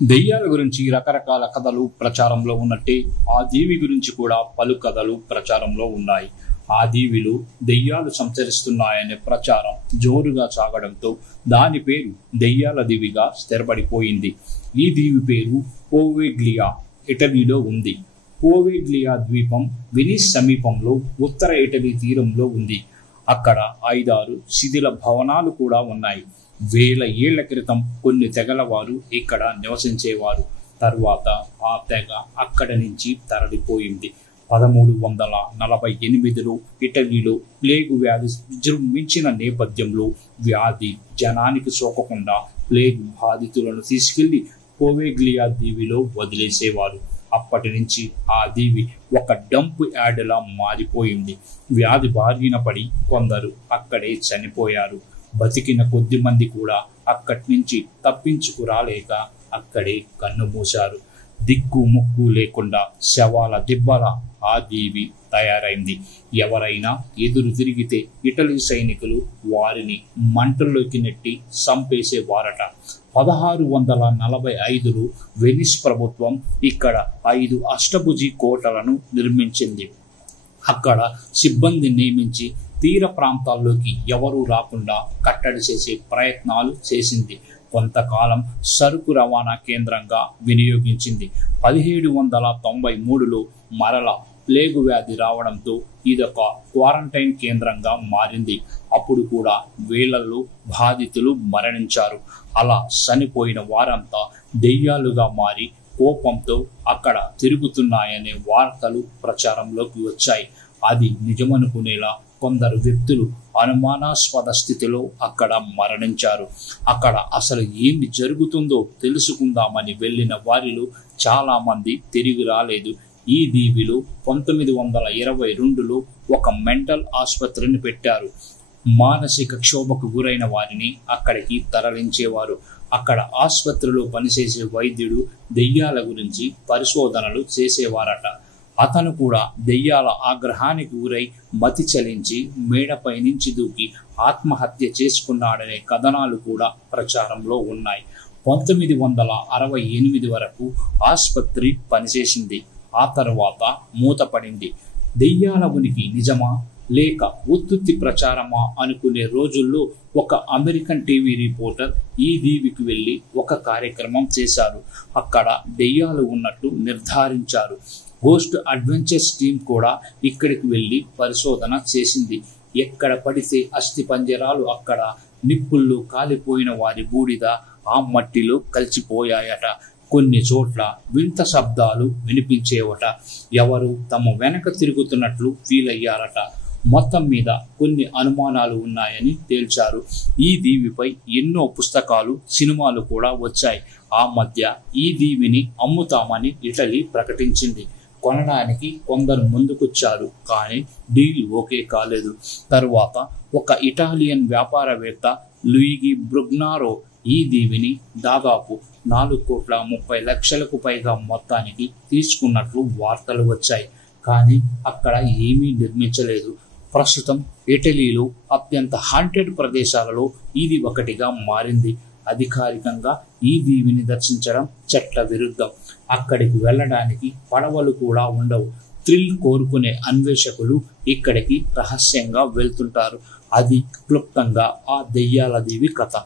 దెయ్యాల గురించి రకరకాల కథలు ప్రచారంలో ఉన్నట్టే ఆ దీవి గురించి కూడా పలు కథలు ప్రచారంలో ఉన్నాయి. ఆ దీవిలో దెయ్యాలు సంచరిస్తున్నాయనే ప్రచారం జోరుగా సాగడంతో దాని పేరు దెయ్యాల దీవిగా స్థిరపడిపోయింది. ఈ దీవి పేరు పోవెగ్లియా, ఇటలీలో ఉంది. పోవెగ్లియా ద్వీపం వెనిస్ సమీపంలో ఉత్తర ఇటలీ తీరంలో ఉంది. అక్కడ 5-6 శిథిల భవనాలు కూడా ఉన్నాయి. వేల ఏళ్ల క్రితం కొన్ని తెగల వారు ఇక్కడ నివసించేవారు. తర్వాత ఆ తెగ అక్కడి నుంచి తరలిపోయింది. 1348లో ఇటలీలో ప్లేగు వ్యాధి విజృంభించిన నేపథ్యంలో వ్యాధి జనానికి సోకకుండా ప్లేగ్ బాధితులను తీసుకెళ్లి పోవెగ్లియా దీవిలో వదిలేసేవారు. అప్పటి నుంచి ఆ దీవి ఒక డంప్ యార్డులా మారిపోయింది. వ్యాధి బారిన పడి కొందరు అక్కడే చనిపోయారు. బతికిన కొద్ది మంది కూడా అక్కడి నుంచి తప్పించుకురాలేక అక్కడే కన్నుమూశారు. దిక్కు ముక్కు లేకుండా శవాల దిబ్బల ఆ దీవి తయారైంది. ఎవరైనా ఎదురు తిరిగితే ఇటలీ సైనికులు వారిని మంటల్లోకి నెట్టి చంపేసేవారట. 1645లో వెనిస్ ప్రభుత్వం ఇక్కడ 5 అష్టభుజి కోటలను నిర్మించింది. అక్కడ సిబ్బంది నియమించి తీర ప్రాంతాల్లోకి ఎవరూ రాకుండా కట్టడి చేసే ప్రయత్నాలు చేసింది. కొంతకాలం సరుకు రవాణా కేంద్రంగా వినియోగించింది. 1793లో మరల ప్లేగు వ్యాధి రావడంతో ఇదొక క్వారంటైన్ కేంద్రంగా మారింది. అప్పుడు కూడా వేలల్లో బాధితులు మరణించారు. అలా చనిపోయిన వారంతా దెయ్యాలుగా మారి కోపంతో అక్కడ తిరుగుతున్నాయనే వార్తలు ప్రచారంలోకి వచ్చాయి. అది నిజమనుకునేలా కొందరు వ్యక్తులు అనుమానాస్పద స్థితిలో అక్కడ మరణించారు. అక్కడ అసలు ఏంటి జరుగుతుందో తెలుసుకుందామని వెళ్ళిన వారిలో చాలా మంది తిరిగి రాలేదు. ఈ దీవిలో 1922లో ఒక మెంటల్ ఆసుపత్రిని పెట్టారు. మానసిక క్షోభకు గురైన వారిని అక్కడికి తరలించేవారు. అక్కడ ఆసుపత్రిలో పనిచేసే వైద్యుడు దెయ్యాల గురించి పరిశోధనలు చేసేవారట. అతను కూడా దెయ్యాల ఆగ్రహానికి గురై మతి చలించి మేడపై నుంచి దూకి ఆత్మహత్య చేసుకున్నాడనే కథనాలు కూడా ప్రచారంలో ఉన్నాయి. 1968 వరకు ఆసుపత్రి పనిచేసింది. ఆ తర్వాత మూతపడింది. దెయ్యాల ఉనికి నిజమా లేక ఉత్తుత్తి ప్రచారమా అనుకునే రోజుల్లో ఒక అమెరికన్ టీవీ రిపోర్టర్ ఈ దీవికి వెళ్ళి ఒక కార్యక్రమం చేశారు. అక్కడ దెయ్యాలు ఉన్నట్టు నిర్ధారించారు. గోస్ట్ అడ్వెంచర్స్ టీం కూడా ఇక్కడికి వెళ్ళి పరిశోధన చేసింది. ఎక్కడ పడితే అస్థి పంజరాలు అక్కడ నిప్పుల్లో కాలిపోయిన వారి బూడిద ఆ మట్టిలో కలిసిపోయాయట. కొన్ని చోట్ల వింత శబ్దాలు వినిపించేవట. ఎవరు తమ వెనక తిరుగుతున్నట్లు ఫీల్ అయ్యారట. మొత్తం మీద కొన్ని అనుమానాలు ఉన్నాయని తేల్చారు. ఈ దీవిపై ఎన్నో పుస్తకాలు, సినిమాలు కూడా వచ్చాయి. ఆ మధ్య ఈ దీవిని అమ్ముతామని ఇటలీ ప్రకటించింది. కొనడానికి కొందరు ముందుకొచ్చారు, కానీ డీల్ ఓకే కాలేదు. తరువాత ఒక ఇటాలియన్ వ్యాపారవేత్త లూయిగి బ్రుగ్నారో ఈ దీవిని దాదాపు 4,30,00,000కు పైగా మొత్తానికి తీసుకున్నట్లు వార్తలు వచ్చాయి. కానీ అక్కడ ఏమీ నిర్మించలేదు. ప్రస్తుతం ఇటలీలో అత్యంత హాంటెడ్ ప్రదేశాలలో ఇది ఒకటిగా మారింది. అధికారికంగా ఈ దీవిని దర్శించడం చట్ట విరుద్ధం. అక్కడికి వెళ్ళడానికి పడవలు కూడా ఉండవు. థ్రిల్ కోరుకునే అన్వేషకులు ఇక్కడికి రహస్యంగా వెళ్తుంటారు. అది క్లుప్తంగా ఆ దెయ్యాల దీవి కథ.